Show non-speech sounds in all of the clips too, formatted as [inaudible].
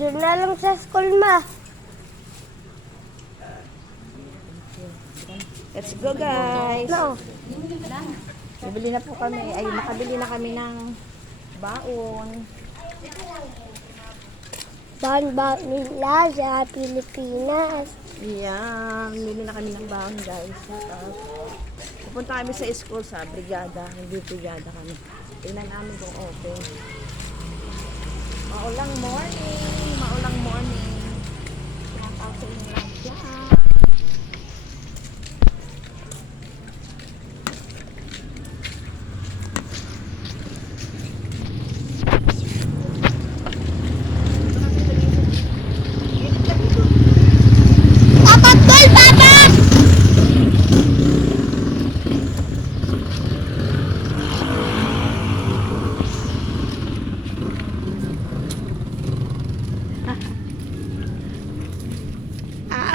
Doon na lang sa school, ma. Let's go guys. No. Bibili na po kami. Ay, makabili na kami ng baon. Saan ba nila sa Pilipinas? Yan. Bibili na kami ng baon guys. Tapos, pupunta kami sa school sa brigada. Hindi brigada kami. Tingnan namin kung open. Maulang morning. Maulang morning. Pinapasok sa inyo lang dyan. Papa, tol, papa!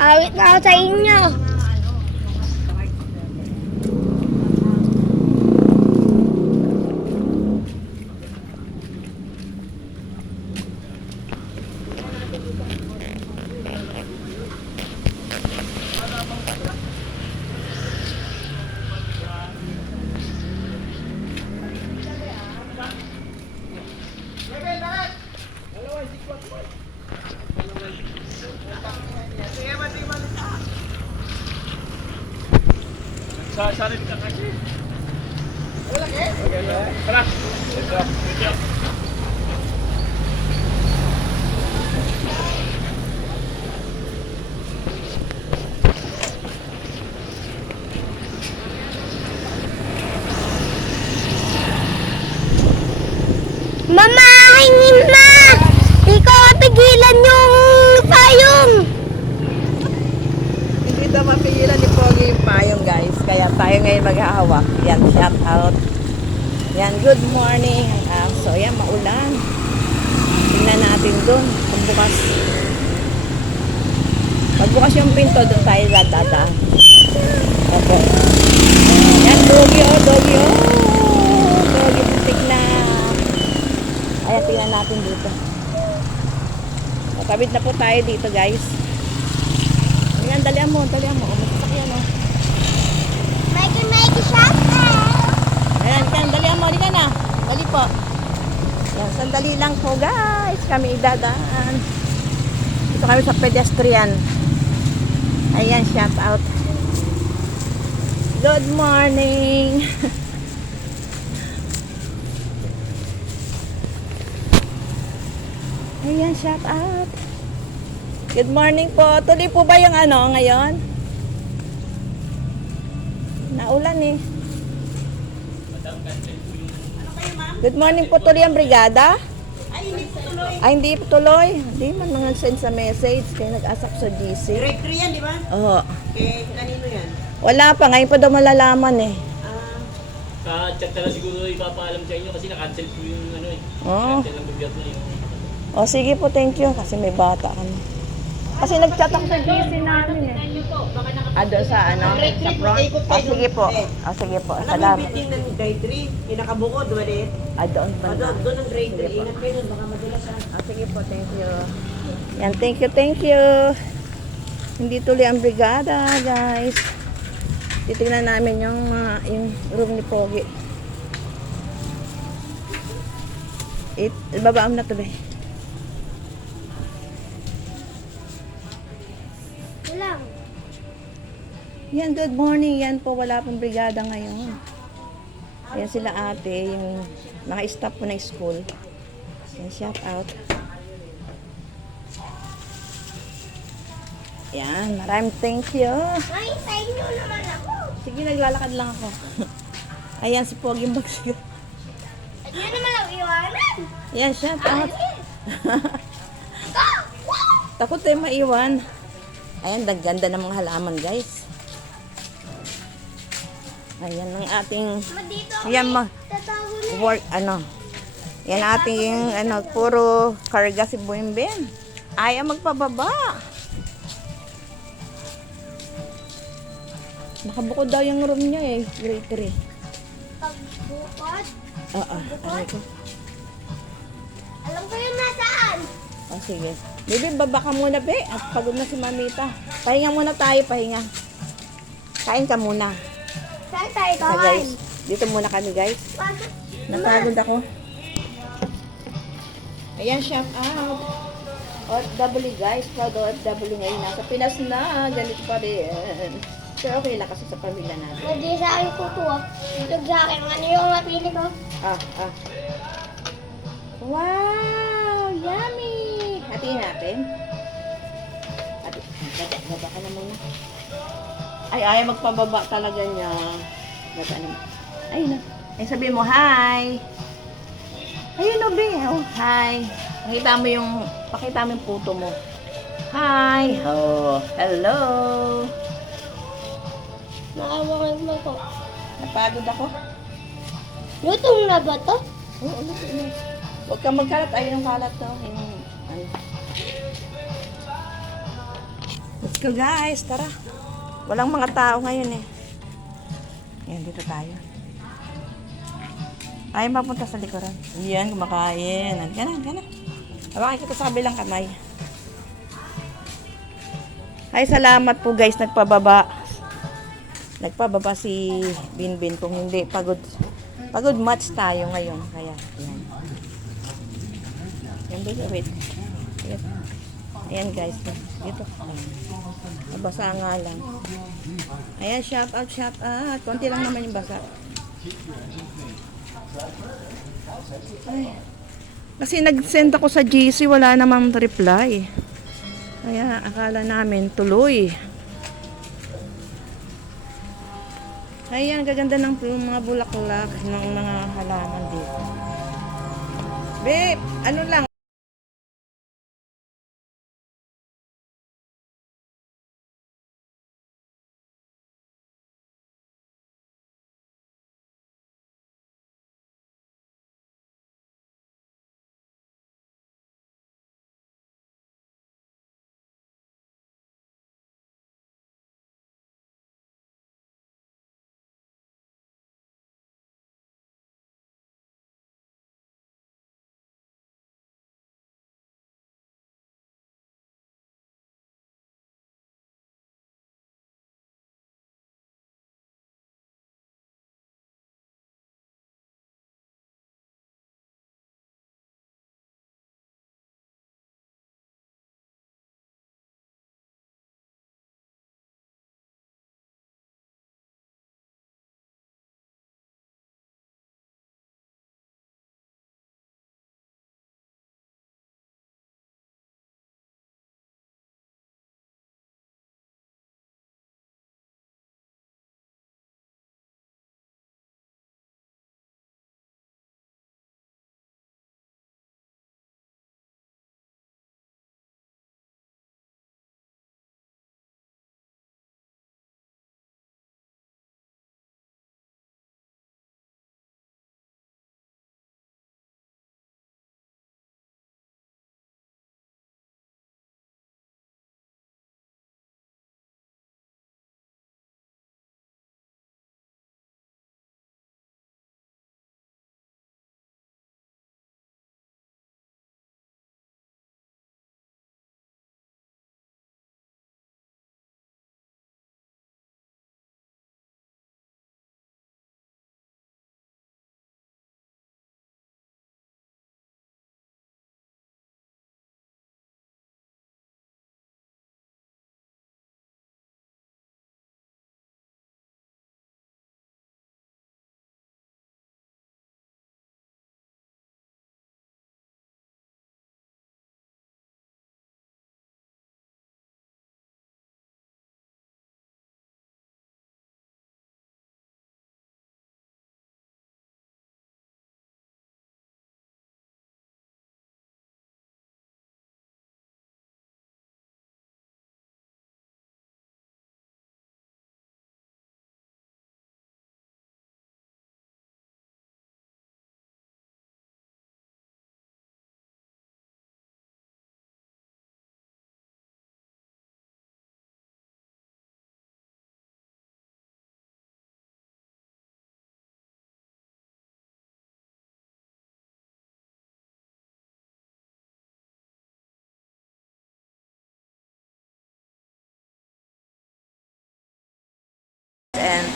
Aawit na ako sa inyo. Sasalit ka kasi. Wala ke? Tara. Ito. Ito. Mama, hingin na! Di ko mapigilan yung payong! Hindi daw mapigilan ni Pogi yung payong guys. Kaya tayo ngayon maghahawak. Yan, shout out. Yan, good morning. Ah, so yan, maulan. Tingnan natin doon. Kung bukas. Pag bukas yung pinto, doon tayo dadada. Opo. Yan, doggy oh, doggy oh. Doggy, buntik na. Ayan, tingnan natin dito. Nakabit na po tayo dito guys. Ayan, dalihan mo, dalihan mo. Sasakyan, oh. Mikey, Mikey, shot Ayan, kan, dalihan mo. Dali ka na. Dali po. Yan, sandali lang po, guys. Kami idadaan. Dito kami sa pedestrian. Ayan, shout out. Good morning. [laughs] Ayan, shout out. Good morning po. Tuloy po ba yung ano ngayon? Naulan eh. Good morning po tuloy ang brigada. Ay, hindi po tuloy. Hindi man mga send sa message. Kaya nag-asap sa GC. 3 yan, di ba? Oo. Eh, kanino yan? Wala pa. Ngayon pa daw malalaman eh. Ah, Sa chat na lang siguro ipapaalam sa inyo kasi na-cancel po yung ano eh. Oo. Cancel ng bigat na yung O sige po, thank you. Kasi may bata kami. Kasi nag-chat ako sa GC namin eh. Ah, doon sa ano? Sa 3, front? ikot O sige po. O sige po. Alam mo yung Salamat. meeting ng grade 3? Pinakabukod, maliit. Ah, doon pa Ah, na. doon, doon ang grade Sige 3. po. Ingat kayo doon, baka madulas siya. Ah, sige po, thank you. Yan, thank you, thank you. Hindi tuloy ang brigada, guys. Titignan namin yung, yung room ni Pogi. It, babaam na to, be. Yan, good morning. Yan po, wala pong brigada ngayon. Yan sila ate, yung mga staff po ng school. Yan, shout out. Yan, maraming thank you. Ay, sa inyo naman ako. Sige, naglalakad lang ako. [laughs] Ayan, si Pogi Bagsigo. Ayun naman ang iwanan. Yan, shout out. [laughs] Takot tayo maiwan. Ayan, dagganda ng mga halaman, guys. Ayan ang ating Yan, ma. tatago na. work, ano. Yan ating, ano, puro karga si Buimbin. Ayaw magpababa. Nakabukod daw yung room niya eh, grade 3. Pag Bukod. Oo, aray ko. Alam ko yung nasaan. Oh, sige. Baby, baba ka muna, be. At pagod na si Mamita. Pahinga muna tayo, pahinga. Kain ka muna. Saan tayo Sa kain? guys. Dito muna kami, guys. Napagod ako. Ayan, shout out. OFW guys, proud OFW ngayon. Nasa Pinas na, ganito pa rin. Pero okay lang kasi sa pamilya natin. Hindi sa akin kukuha. Ito sa akin. Ano yung napili ko? Ah, ah. Wow! Yummy! Hatiin natin. Hati. Baba, baba ka na muna. Ay, ayaw magpababa talaga niya. Baba naman. Ay, na. Ay, sabihin mo, hi! Ayun, no, be. Oh, hi. Pakita mo yung, pakita mo yung puto mo. Hi! Oh, hello! Nakawakan mo ko. Napagod ako. Lutong na ba to? Oo, ulit, ulit. Huwag kang magkalat. Ayun ang kalat to. Ano. Let's go guys. Tara. Walang mga tao ngayon eh. Ayan, dito tayo. Ay, mapunta sa likuran. Yan, kumakain. Halika na, halika na. Hawakan kita sa kabilang kamay. Ay, salamat po guys. Nagpababa. Nagpababa si Binbin. Kung hindi, pagod. Pagod match tayo ngayon. Kaya, yan. Yan, wait. Wait. Ayan guys. Dito. Nabasa nga lang. Ayan, shout out, shout out. Konti lang naman yung basa. Ay. Kasi nag-send ako sa GC, wala namang reply. Kaya akala namin tuloy. Ayan, gaganda ng mga bulaklak ng mga halaman dito. Babe, ano lang,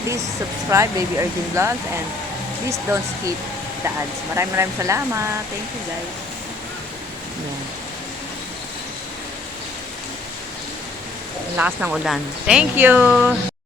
please subscribe, Baby Arjun Vlogs, and please don't skip the ads. Maraming maraming salamat. Thank you, guys. Yan. Lakas ng ulan. Thank you!